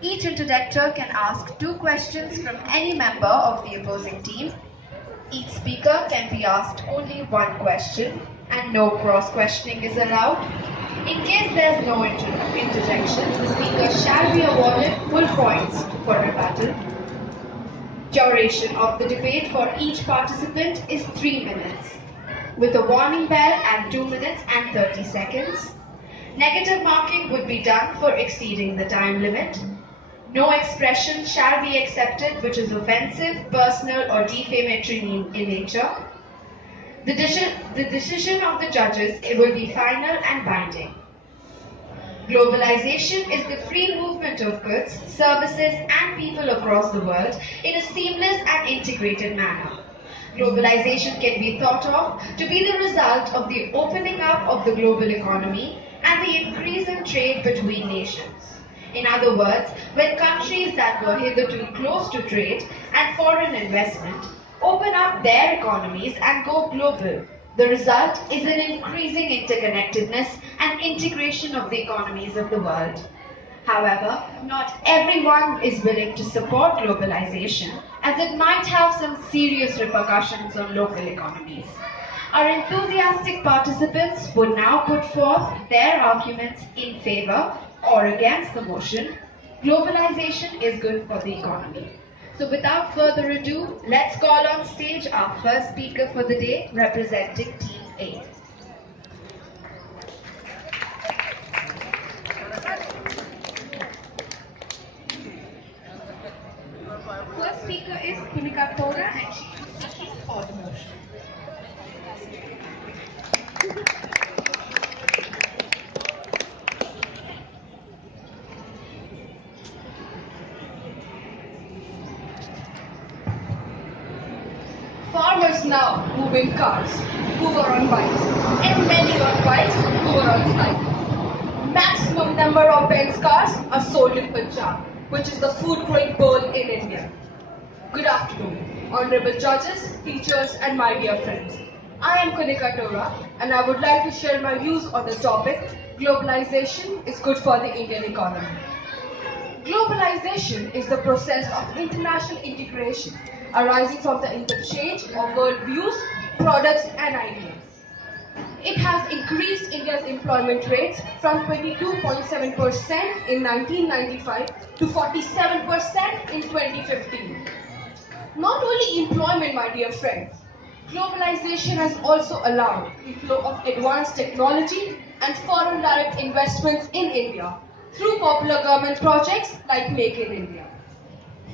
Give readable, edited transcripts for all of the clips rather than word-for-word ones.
Each interjector can ask 2 questions from any member of the opposing team. Each speaker can be asked only 1 question and no cross-questioning is allowed. In case there is no interjection, the speaker shall be awarded full points for rebuttal. Duration of the debate for each participant is 3 minutes, with a warning bell at 2 minutes and 30 seconds. Negative marking would be done for exceeding the time limit. No expression shall be accepted which is offensive, personal, or defamatory in nature. The decision of the judges will be final and binding. Globalization is the free movement of goods, services, and people across the world in a seamless and integrated manner. Globalization can be thought of to be the result of the opening up of the global economy and the increase in trade between nations. In other words, when countries that were hitherto closed to trade and foreign investment open up their economies and go global, the result is an increasing interconnectedness and integration of the economies of the world. However, not everyone is willing to support globalization, as it might have some serious repercussions on local economies. Our enthusiastic participants will now put forth their arguments in favor or against the motion, globalization is good for the economy. So without further ado, let's call on stage our first speaker for the day, representing Team A. First speaker is Kunika Tora and she is speaking for the motion. Farmers now move in cars, who were on bikes, and many on bikes who were on cycles. Maximum number of Benz cars are sold in Punjab, which is the food-growing bowl in India. Good afternoon, honorable judges, teachers, and my dear friends. I am Kunika Tora, and I would like to share my views on the topic, globalization is good for the Indian economy. Globalization is the process of international integration arising from the interchange of world views, products, and ideas. It has increased India's employment rates from 22.7% in 1995 to 47% in 2015. Not only employment, my dear friends, globalization has also allowed the flow of advanced technology and foreign direct investments in India through popular government projects like Make in India.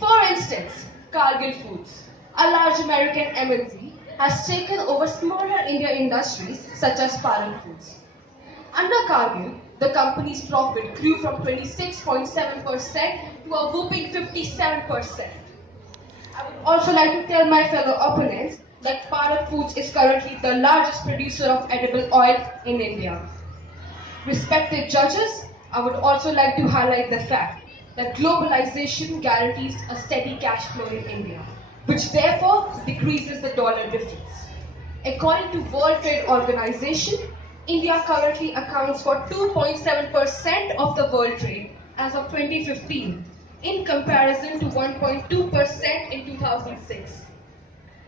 For instance, Cargill Foods, a large American MNC, has taken over smaller Indian industries such as Palan Foods. Under Cargill, the company's profit grew from 26.7% to a whooping 57%. I would also like to tell my fellow opponents that Palan Foods is currently the largest producer of edible oil in India. Respected judges, I would also like to highlight the fact that globalization guarantees a steady cash flow in India, which therefore decreases the dollar difference. According to World Trade Organization, India currently accounts for 2.7% of the world trade as of 2015, in comparison to 1.2% in 2006.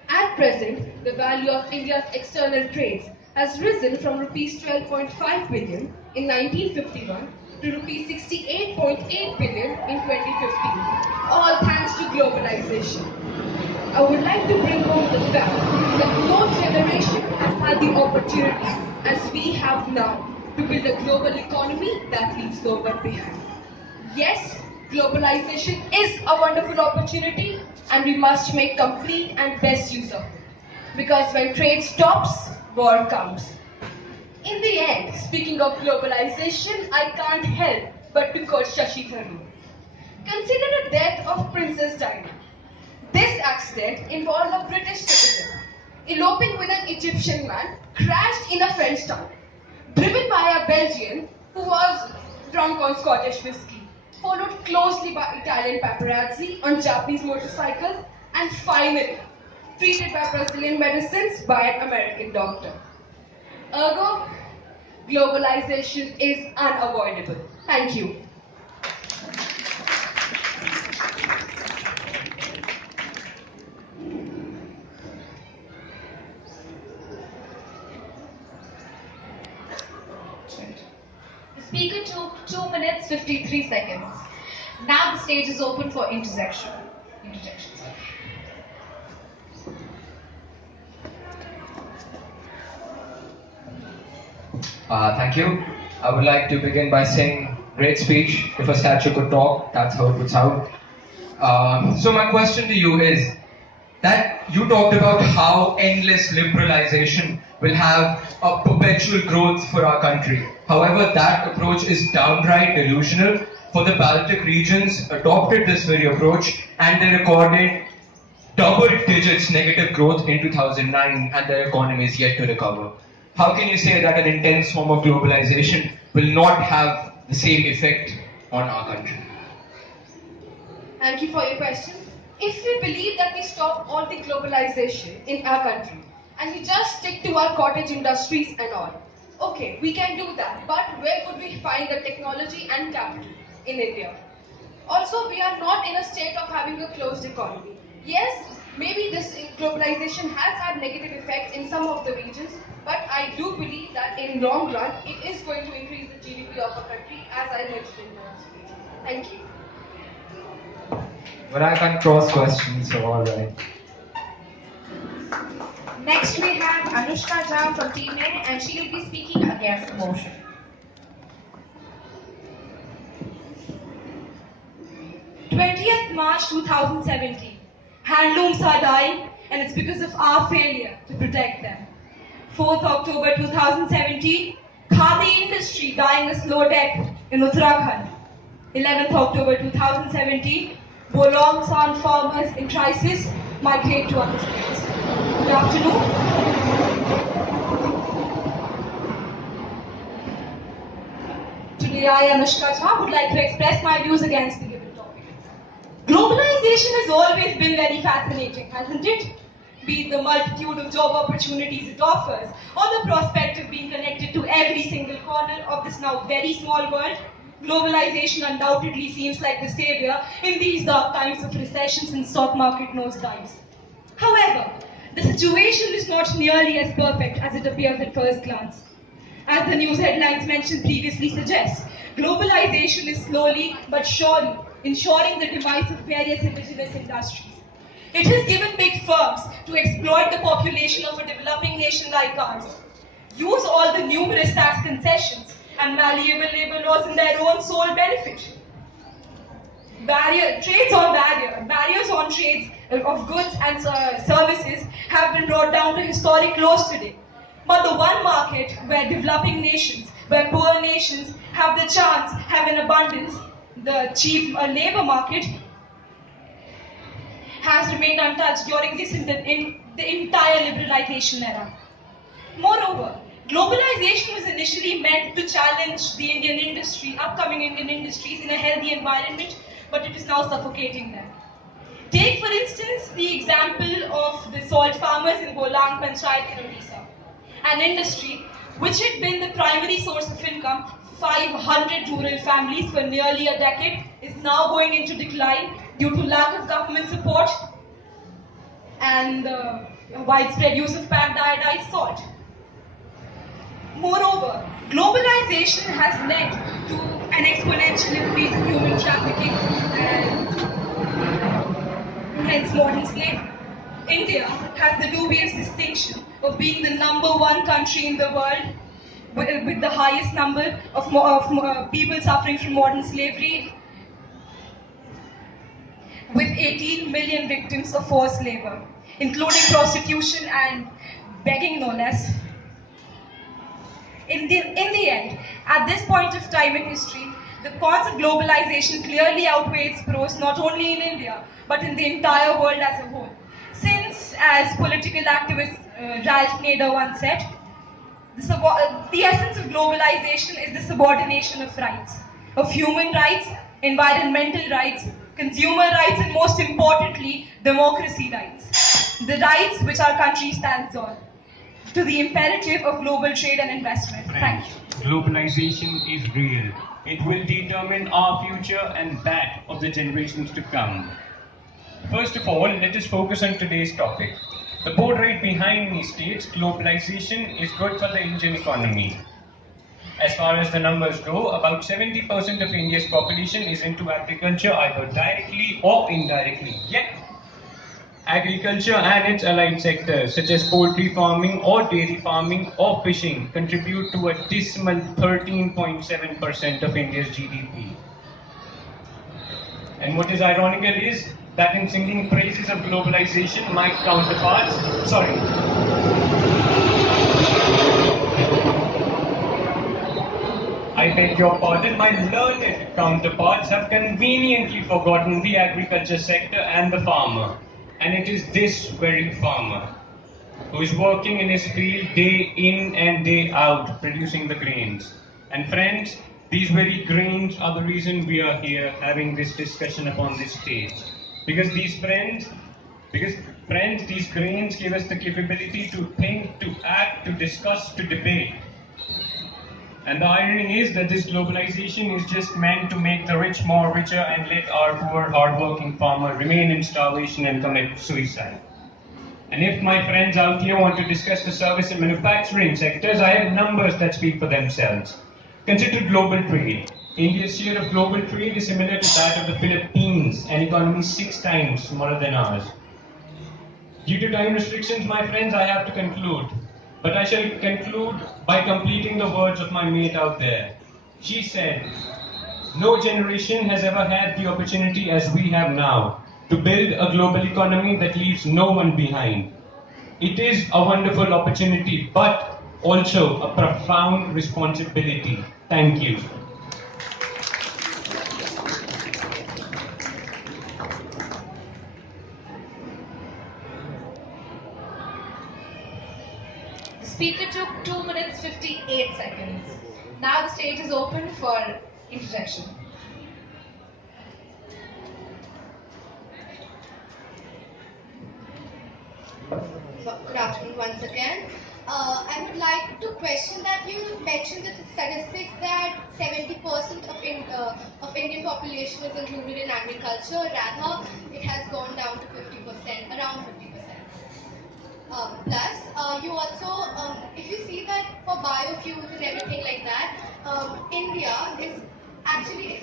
At present, the value of India's external trades has risen from rupees 12.5 billion in 1951 to rupees 68.8 billion in 2015, all thanks to globalization. I would like to bring home the fact that no generation has had the opportunity as we have now to build a global economy that leaves no one behind. Yes, globalization is a wonderful opportunity and we must make complete and best use of it. Because when trade stops, war comes. In the end, speaking of globalization, I can't help but to quote Shashi Tharoor. Consider the death of Princess Diana. This accident involved a British citizen eloping with an Egyptian man crashed in a French town, driven by a Belgian who was drunk on Scottish whiskey, followed closely by Italian paparazzi on Japanese motorcycles, and finally treated by Brazilian medicines by an American doctor. Ergo, globalization is unavoidable. Thank you. announcement. The speaker took 2 minutes 53 seconds. Now the stage is open for interjection. Sorry. Thank you. I would like to begin by saying, great speech. If a statue could talk, that's how it would sound. So my question to you is that you talked about how endless liberalization will have a perpetual growth for our country. However, that approach is downright delusional. For the Baltic regions adopted this very approach and they recorded double digits negative growth in 2009 and their economy is yet to recover. How can you say that an intense form of globalization will not have the same effect on our country? Thank you for your question. If we believe that we stop all the globalization in our country and we just stick to our cottage industries and all, okay, we can do that. But where would we find the technology and capital in India? Also, we are not in a state of having a closed economy. Yes, maybe this globalization has had negative effects in some of the regions, but I do believe that in long run, it is going to increase the GDP of a country, as I mentioned in my speech. Thank you. But I can't cross questions, so alright. Next we have Anushka Jha from Team A and she will be speaking against the motion. 20th March 2017. Handlooms are dying and it's because of our failure to protect them. 4th October 2017. Khadi industry dying a slow death in Uttarakhand. 11th October 2017. Bolong San farmers in crisis migrate to other states. Good afternoon. Today I, Anushka Jha, would like to express my views against the given topic. Globalization has always been very fascinating, hasn't it? Be it the multitude of job opportunities it offers, or the prospect of being connected to every single corner of this now very small world, globalization undoubtedly seems like the savior in these dark times of recessions and stock market nosedives. However, the situation is not nearly as perfect as it appears at first glance. As the news headlines mentioned previously suggest, globalization is slowly but surely ensuring the demise of various indigenous industries. It has given big firms to exploit the population of a developing nation like ours, use all the numerous tax concessions and malleable labor laws in their own sole benefit. Barriers on trades of goods and services have been brought down to historic lows today. But the one market where developing nations, where poor nations have the chance, have an abundance, the cheap labor market, has remained untouched during in the entire liberalization era. Moreover, globalization was initially meant to challenge the upcoming Indian industries in a healthy environment, but it is now suffocating them. Take, for instance, the example of the salt farmers in Bolang Panchayat in Odisha, an industry which had been the primary source of income for 500 rural families for nearly a decade, is now going into decline due to lack of government support and widespread use of packed iodized salt. Moreover, globalization has led to an exponential increase in human trafficking and hence modern slavery. India has the dubious distinction of being the #1 country in the world with the highest number of people suffering from modern slavery, with 18 million victims of forced labor, including prostitution and begging no less. In the end, at this point of time in history, the cons of globalization clearly outweigh its pros not only in India, but in the entire world as a whole. Since, as political activist Ralph Nader once said, the essence of globalization is the subordination of rights, of human rights, environmental rights, consumer rights, and most importantly, democracy rights. The rights which our country stands on, to the imperative of global trade and investment. Thank you. Globalization is real. It will determine our future and that of the generations to come. First of all, let us focus on today's topic. The board right behind me states globalization is good for the Indian economy. As far as the numbers go, about 70% of India's population is into agriculture either directly or indirectly. Yet, agriculture and its allied sectors such as poultry farming or dairy farming or fishing contribute to a dismal 13.7% of India's GDP. And what is ironical is that in singing praises of globalization, my counterparts, sorry, I beg your pardon, my learned counterparts have conveniently forgotten the agriculture sector and the farmer. And it is this very farmer who is working in his field day in and day out, producing the grains. And friends, these very grains are the reason we are here having this discussion upon this stage. Because these grains give us the capability to think, to act, to discuss, to debate. And the irony is that this globalization is just meant to make the rich more richer and let our poor, hardworking farmer remain in starvation and commit suicide. And if my friends out here want to discuss the service and manufacturing sectors, I have numbers that speak for themselves. Consider global trade. India's share of global trade is similar to that of the Philippines, an economy 6 times smaller than ours. Due to time restrictions, my friends, I have to conclude. But I shall conclude by completing the words of my mate out there. She said, "No generation has ever had the opportunity as we have now to build a global economy that leaves no one behind. It is a wonderful opportunity, but also a profound responsibility." Thank you. The speaker took 2 minutes 58 seconds. Now the stage is open for interjection. Good afternoon once again. I would like to question that you mentioned the statistics that 70% of Indian population is included in agriculture. Rather, it has gone down to 50%, around 50%. Plus, you also, if you see that for biofuels and everything like that, India is actually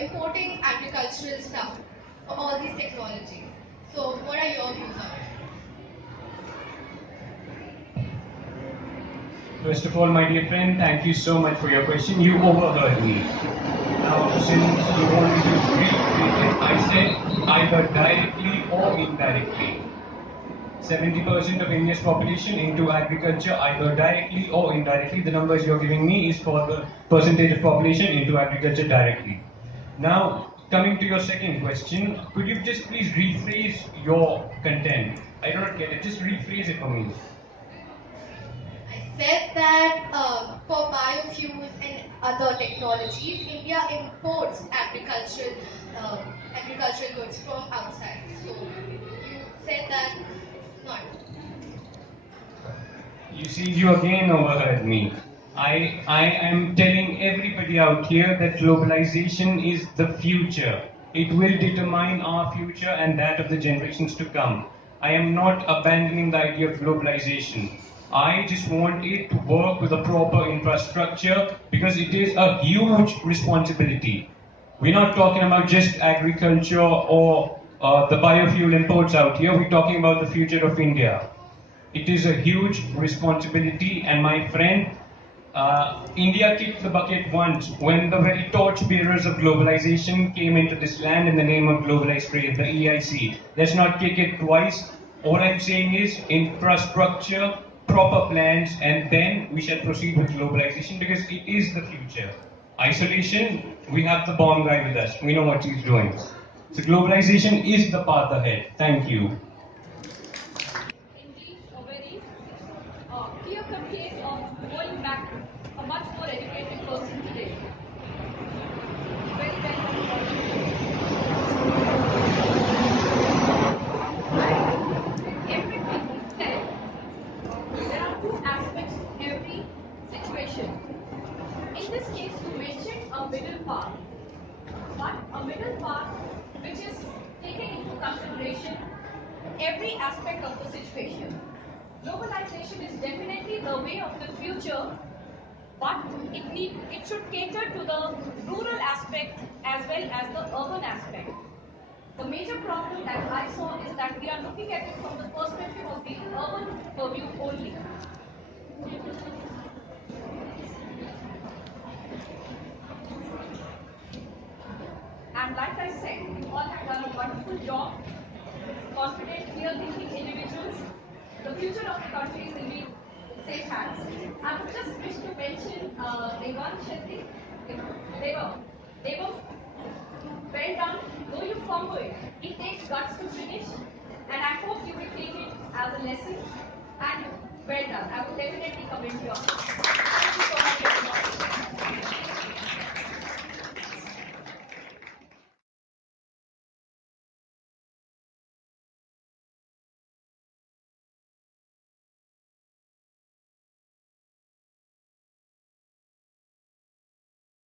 importing agricultural stuff for all these technologies. So, what are your views on it? First of all, my dear friend, thank you so much for your question. You overheard me. Now, since you want me to repeat it, I said either directly or indirectly. 70% of India's population into agriculture, either directly or indirectly. The numbers you're giving me is for the percentage of population into agriculture directly. Now, coming to your second question, could you just please rephrase your content? I don't get it. Just rephrase it for me. I said that for biofuels and other technologies, India imports agricultural goods from outside. So you said that not. You see, you again overheard me. I am telling everybody out here that globalization is the future. It will determine our future and that of the generations to come. I am not abandoning the idea of globalization. I just want it to work with a proper infrastructure because it is a huge responsibility. We're not talking about just agriculture or the biofuel imports out here. We're talking about the future of India. It is a huge responsibility, and my friend, India kicked the bucket once when the very torchbearers of globalization came into this land in the name of globalized trade, the EIC. Let's not kick it twice. All I'm saying is infrastructure, proper plans, and then we shall proceed with globalization because it is the future. Isolation, we have the bomb guy with us. We know what he's doing. So globalization is the path ahead. Thank you. Indeed, a very clear-cut case of going back a much more educated person today. Very, very everything he said, there are two aspects to every situation. In this case, you mentioned a middle path, but a middle path which is taking into consideration every aspect of the situation. Globalization is definitely the way of the future but it should cater to the rural aspect as well as the urban aspect. The major problem that I saw is that we are looking at it from the perspective of the urban purview only. And like I said, you all have done a wonderful job, confident, clear-thinking individuals. The future of the country is in the safe hands. I would just wish to mention Evan Shetty. They were well done. Though you fumbled, it takes guts to finish. And I hope you will take it as a lesson. And well done. I would definitely commend you.